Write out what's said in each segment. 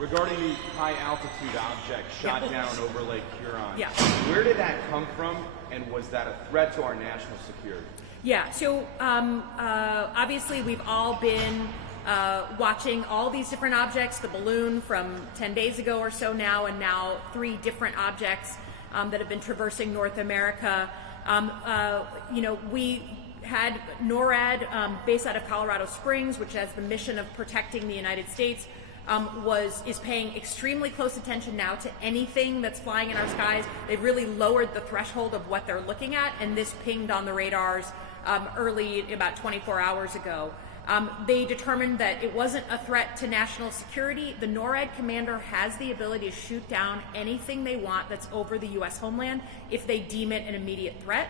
Regarding the high altitude object shot down over Lake Huron, Yeah. where did that come from, and was that a threat to our national security? Yeah, so obviously we've all been watching all these different objects, the balloon from 10 days ago or so now, and now 3 different objects that have been traversing North America. We had NORAD based out of Colorado Springs, which has the mission of protecting the United States, is paying extremely close attention now to anything that's flying in our skies. They've really lowered the threshold of what they're looking at, and this pinged on the radars early, about 24 hours ago. They determined that it wasn't a threat to national security. The NORAD commander has the ability to shoot down anything they want that's over the U.S. homeland if they deem it an immediate threat.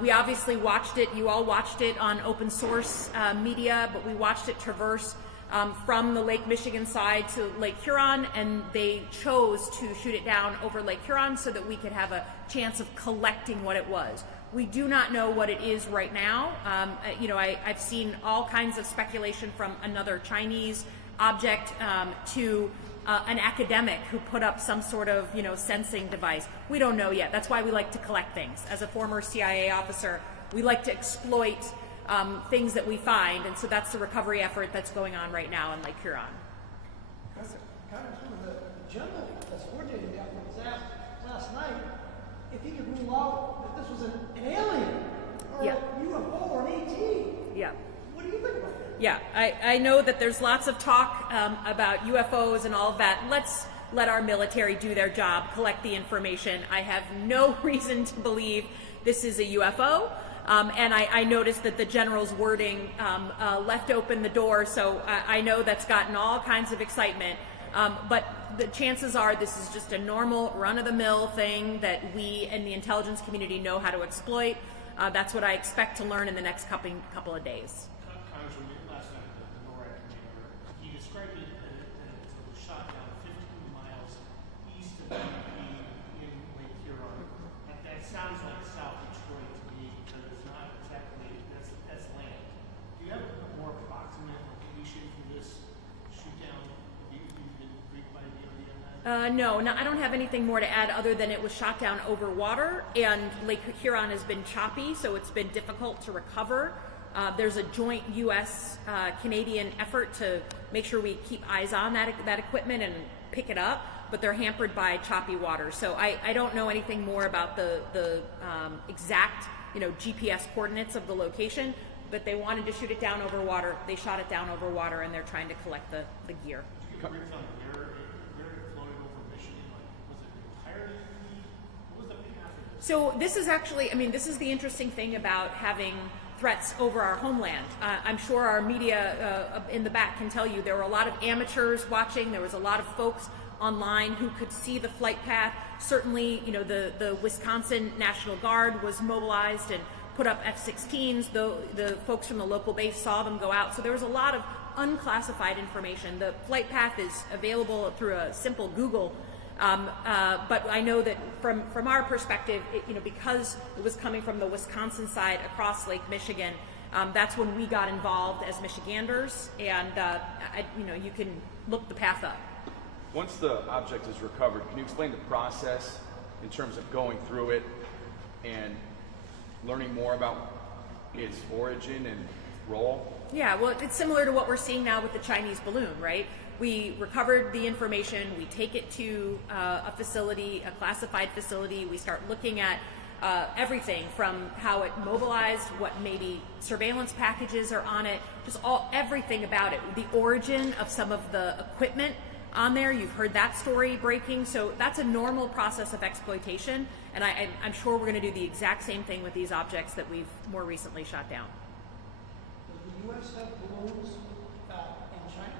We obviously watched it, you all watched it on open source media, but we watched it traverse from the Lake Michigan side to Lake Huron, and they chose to shoot it down over Lake Huron so that we could have a chance of collecting what it was. We do not know what it is right now. I've seen all kinds of speculation from another Chinese object to an academic who put up some sort of sensing device. We don't know yet. That's why we like to collect things. As a former CIA officer, we like to exploit things that we find, and so that's the recovery effort that's going on right now in Lake Huron. Congressman, the general that's coordinating that was asked last night if he could rule out that this was an alien or Yeah. a UFO or an ET. Yeah. What do you think about that? Yeah, I know that there's lots of talk about UFOs and all of that. Let's let our military do their job, collect the information. I have no reason to believe this is a UFO. And I noticed that the general's wording left open the door, so I know that's gotten all kinds of excitement. But the chances are this is just a normal run-of-the-mill thing that we in the intelligence community know how to exploit. That's what I expect to learn in the next couple of days. Congressman, last night the NORAD commander, he described it as it was shot down 15 miles east of in Lake Huron. That sounds like South Detroit to me, because it's not exactly, that's land. Do you have a more approximate location for this shoot down? You've been briefed by the DoD on that? No, I don't have anything more to add other than it was shot down over water, and Lake Huron has been choppy, so it's been difficult to recover. There's a joint U.S.-Canadian effort to make sure we keep eyes on that equipment and pick it up, but they're hampered by choppy water. So I don't know anything more about the exact GPS coordinates of the location, but they wanted to shoot it down over water. They shot it down over water, and they're trying to collect the gear. Did you get briefed on where it floated over Michigan? Was it entirely? What was the path of this? So this is actually, this is the interesting thing about having threats over our homeland. I'm sure our media in the back can tell you there were a lot of amateurs watching. There was a lot of folks online who could see the flight path. Certainly, the Wisconsin National Guard was mobilized and put up F-16s. The folks from the local base saw them go out. So there was a lot of unclassified information. The flight path is available through a simple Google. But I know that from our perspective, because it was coming from the Wisconsin side across Lake Michigan, that's when we got involved as Michiganders, and you can look the path up. Once the object is recovered, can you explain the process in terms of going through it and learning more about its origin and role? Yeah, well, it's similar to what we're seeing now with the Chinese balloon, right? We recovered the information, we take it to a facility, a classified facility, we start looking at everything from how it mobilized, what maybe surveillance packages are on it, just everything about it, the origin of some of the equipment on there. You've heard that story breaking, so that's a normal process of exploitation, and I'm sure we're going to do the exact same thing with these objects that we've more recently shot down. Does the U.S. have balloons in China?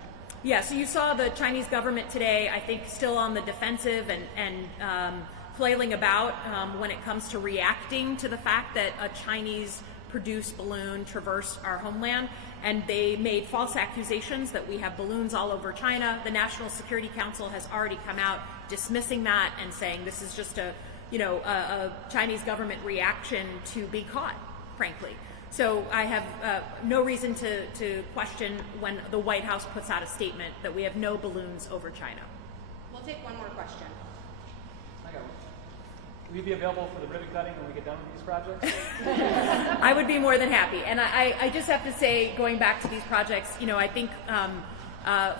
Yeah, so you saw the Chinese government today, I think, still on the defensive and flailing about when it comes to reacting to the fact that a Chinese-produced balloon traversed our homeland, and they made false accusations that we have balloons all over China. The National Security Council has already come out dismissing that and saying this is just a Chinese government reaction to be caught, frankly. So I have no reason to question when the White House puts out a statement that we have no balloons over China. We'll take one more question. Will you be available for the ribbon cutting when we get done with these projects? I would be more than happy. And I just have to say, going back to these projects, I think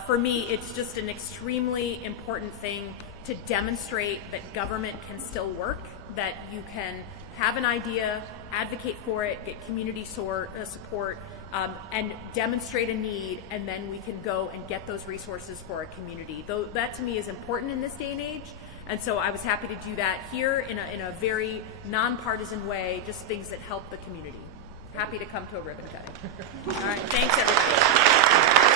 for me, it's just an extremely important thing to demonstrate that government can still work, that you can have an idea, advocate for it, get community support, and demonstrate a need, and then we can go and get those resources for our community. Though that to me is important in this day and age. And so I was happy to do that here in a very nonpartisan way, just things that help the community. Happy to come to a ribbon cutting. All right, thanks everybody.